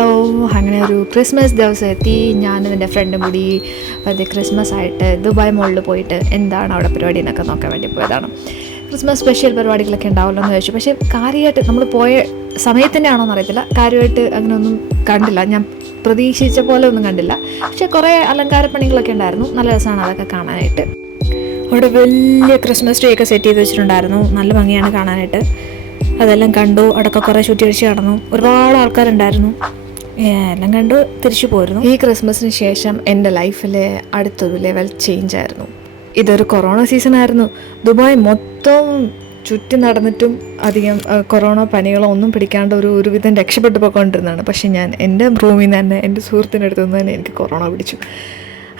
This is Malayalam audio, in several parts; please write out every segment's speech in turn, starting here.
ഹലോ, അങ്ങനെ ഒരു ക്രിസ്മസ് ദിവസം എത്തി. ഞാനും എൻ്റെ ഫ്രണ്ടും കൂടി വെറുതെ ക്രിസ്മസ് ആയിട്ട് ദുബായ് മോളിൽ പോയിട്ട് എന്താണ് അവിടെ പരിപാടി എന്നൊക്കെ നോക്കാൻ വേണ്ടി പോയതാണ്. ക്രിസ്മസ് സ്പെഷ്യൽ പരിപാടികളൊക്കെ ഉണ്ടാവുമല്ലോ എന്ന് ചോദിച്ചു. പക്ഷേ കാര്യമായിട്ട് നമ്മൾ പോയ സമയത്തിൻ്റെ ആണോ എന്നറിയത്തില്ല, കാര്യമായിട്ട് അങ്ങനെയൊന്നും കണ്ടില്ല. ഞാൻ പ്രതീക്ഷിച്ച പോലെ ഒന്നും കണ്ടില്ല. പക്ഷേ കുറേ അലങ്കാരപ്പണികളൊക്കെ ഉണ്ടായിരുന്നു. നല്ല രസമാണ് അതൊക്കെ കാണാനായിട്ട്. അവിടെ വലിയ ക്രിസ്മസ് ട്രീ ഒക്കെ സെറ്റ് ചെയ്ത് വെച്ചിട്ടുണ്ടായിരുന്നു. നല്ല ഭംഗിയാണ് കാണാനായിട്ട്. അതെല്ലാം കണ്ടു. അവിടെയൊക്കെ കുറേ ചുറ്റിയടിച്ച് നടന്നു. ഒരുപാട് ആൾക്കാരുണ്ടായിരുന്നു. എല്ലാം കണ്ടു തിരിച്ചു പോയിരുന്നു. ഈ ക്രിസ്മസിന് ശേഷം എൻ്റെ ലൈഫിലെ അടുത്തൊരു ലെവൽ ചേഞ്ച് ആയിരുന്നു. ഇതൊരു കൊറോണ സീസൺ ആയിരുന്നു. ദുബായ് മൊത്തം ചുറ്റി നടന്നിട്ടും അധികം കൊറോണ പനികളോ ഒന്നും പിടിക്കാണ്ട് ഒരുവിധം രക്ഷപ്പെട്ടു പോയിക്കൊണ്ടിരുന്നതാണ്. പക്ഷെ ഞാൻ എൻ്റെ റൂമിൽ നിന്ന് തന്നെ എൻ്റെ സുഹൃത്തിൻ്റെ അടുത്ത് നിന്ന് തന്നെ എനിക്ക് കൊറോണ പിടിച്ചു.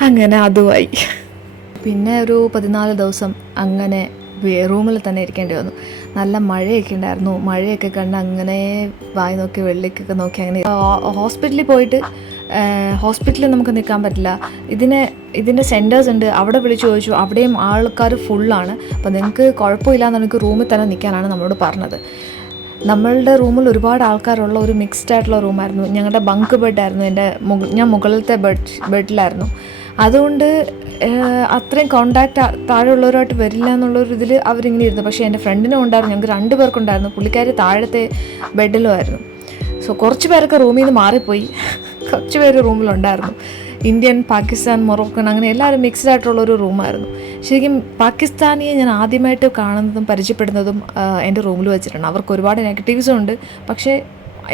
അങ്ങനെ അതുമായി. പിന്നെ ഒരു 14 ദിവസം അങ്ങനെ റൂമിൽ തന്നെ ഇരിക്കേണ്ടി വന്നു. നല്ല മഴയൊക്കെ ഉണ്ടായിരുന്നു. മഴയൊക്കെ കണ്ട് അങ്ങനെ വായി നോക്കി വെള്ളിക്കൊക്കെ നോക്കി അങ്ങനെ ഹോസ്പിറ്റലിൽ പോയിട്ട് ഹോസ്പിറ്റലിൽ നമുക്ക് നിൽക്കാൻ പറ്റില്ല. ഇതിൻ്റെ സെൻറ്റേഴ്സ് ഉണ്ട്, അവിടെ വിളിച്ച് ചോദിച്ചു. അവിടെയും ആൾക്കാർ ഫുള്ളാണ്. അപ്പോൾ നിങ്ങൾക്ക് കുഴപ്പമില്ല എനിക്ക് റൂമിൽ തന്നെ നിൽക്കാനാണ് നമ്മളോട് പറഞ്ഞത്. നമ്മളുടെ റൂമിൽ ഒരുപാട് ആൾക്കാരുള്ള ഒരു മിക്സ്ഡ് ആയിട്ടുള്ള റൂമായിരുന്നു. ഞങ്ങളുടെ ബങ്ക് ബെഡായിരുന്നു. ഞാൻ മുകളിലത്തെ ബെഡിലായിരുന്നു. അതുകൊണ്ട് അത്രയും കോണ്ടാക്റ്റ് താഴെയുള്ളവരുമായിട്ട് വരില്ല എന്നുള്ളൊരു ഇതിൽ അവരിങ്ങനെ ഇരുന്നു. പക്ഷേ എൻ്റെ ഫ്രണ്ടിനും ഉണ്ടായിരുന്നു. ഞങ്ങൾക്ക് 2 പേർക്കുണ്ടായിരുന്നു. പുള്ളിക്കാരി താഴത്തെ ബെഡിലും ആയിരുന്നു. സോ കുറച്ച് പേരൊക്കെ റൂമിൽ നിന്ന് മാറിപ്പോയി. കുറച്ച് പേര് റൂമിലുണ്ടായിരുന്നു. ഇന്ത്യൻ, പാകിസ്ഥാൻ, മൊറോക്കൻ അങ്ങനെ എല്ലാവരും മിക്സ്ഡ് ആയിട്ടുള്ളൊരു റൂമായിരുന്നു. ശരിക്കും പാകിസ്ഥാനിയെ ഞാൻ ആദ്യമായിട്ട് കാണുന്നതും പരിചയപ്പെടുന്നതും എൻ്റെ റൂമിൽ വെച്ചിട്ടാണ്. അവർക്ക് ഒരുപാട് നെഗറ്റീവ്സും ഉണ്ട്. പക്ഷേ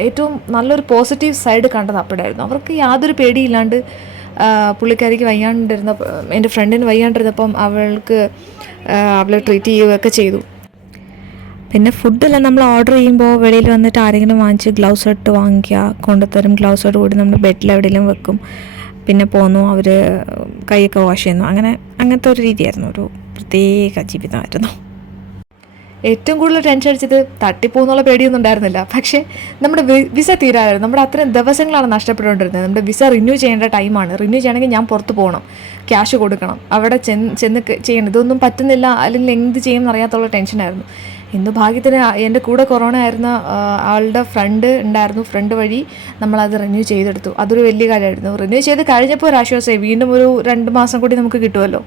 ഏറ്റവും നല്ലൊരു പോസിറ്റീവ് സൈഡ് കണ്ടത് അപ്പോഴായിരുന്നു. അവർക്ക് യാതൊരു പേടിയില്ലാണ്ട് പുള്ളിക്കാരിക്ക് എൻ്റെ ഫ്രണ്ടിന് വയ്യാണ്ടിരുന്നപ്പം അവളെ ട്രീറ്റ് ചെയ്യുകയൊക്കെ ചെയ്തു. പിന്നെ ഫുഡെല്ലാം നമ്മൾ ഓർഡർ ചെയ്യുമ്പോൾ വെളിയിൽ വന്നിട്ട് ആരെങ്കിലും വാങ്ങിച്ച് ഗ്ലൗസ് ഇട്ട് വാങ്ങിക്കുക, കൊണ്ടുത്തരും. ഗ്ലൗസോട് കൂടി നമ്മൾ ബെഡിൽ എവിടെയെങ്കിലും വെക്കും. പിന്നെ പോന്നു, അവർ കൈയൊക്കെ വാഷ് ചെയ്യുന്നു. അങ്ങനത്തെ ഒരു രീതിയായിരുന്നു. ഒരു പ്രത്യേക ജീവിതമായിരുന്നു. ഏറ്റവും കൂടുതൽ ടെൻഷൻ അടിച്ചത് തട്ടിപ്പോന്നുള്ള പേടിയൊന്നും ഉണ്ടായിരുന്നില്ല. പക്ഷേ നമ്മുടെ വിസ തീരായിരുന്നു. നമ്മുടെ അത്രയും ദിവസങ്ങളാണ് നഷ്ടപ്പെട്ടുകൊണ്ടിരുന്നത്. നമ്മുടെ വിസ റിന്യൂ ചെയ്യേണ്ട ടൈമാണ്. റിന്യൂ ചെയ്യണമെങ്കിൽ ഞാൻ പുറത്ത് പോകണം, ക്യാഷ് കൊടുക്കണം, അവിടെ ചെന്ന് ചെയ്യണം. ഇതൊന്നും പറ്റുന്നില്ല, അല്ലെങ്കിൽ എന്ത് ചെയ്യുമെന്ന് അറിയാത്തുള്ള ടെൻഷനായിരുന്നു. ഇന്ന് ഭാഗ്യത്തിന് എൻ്റെ കൂടെ കൊറോണ ആയിരുന്ന ആളുടെ ഫ്രണ്ട് ഉണ്ടായിരുന്നു. ഫ്രണ്ട് വഴി നമ്മളത് റിന്യൂ ചെയ്തെടുത്തു. അതൊരു വലിയ കാര്യമായിരുന്നു. റിന്യൂ ചെയ്ത് കഴിഞ്ഞപ്പോൾ ഒരു ആശ്വാസമായി. വീണ്ടും ഒരു 2 മാസം കൂടി നമുക്ക് കിട്ടുമല്ലോ.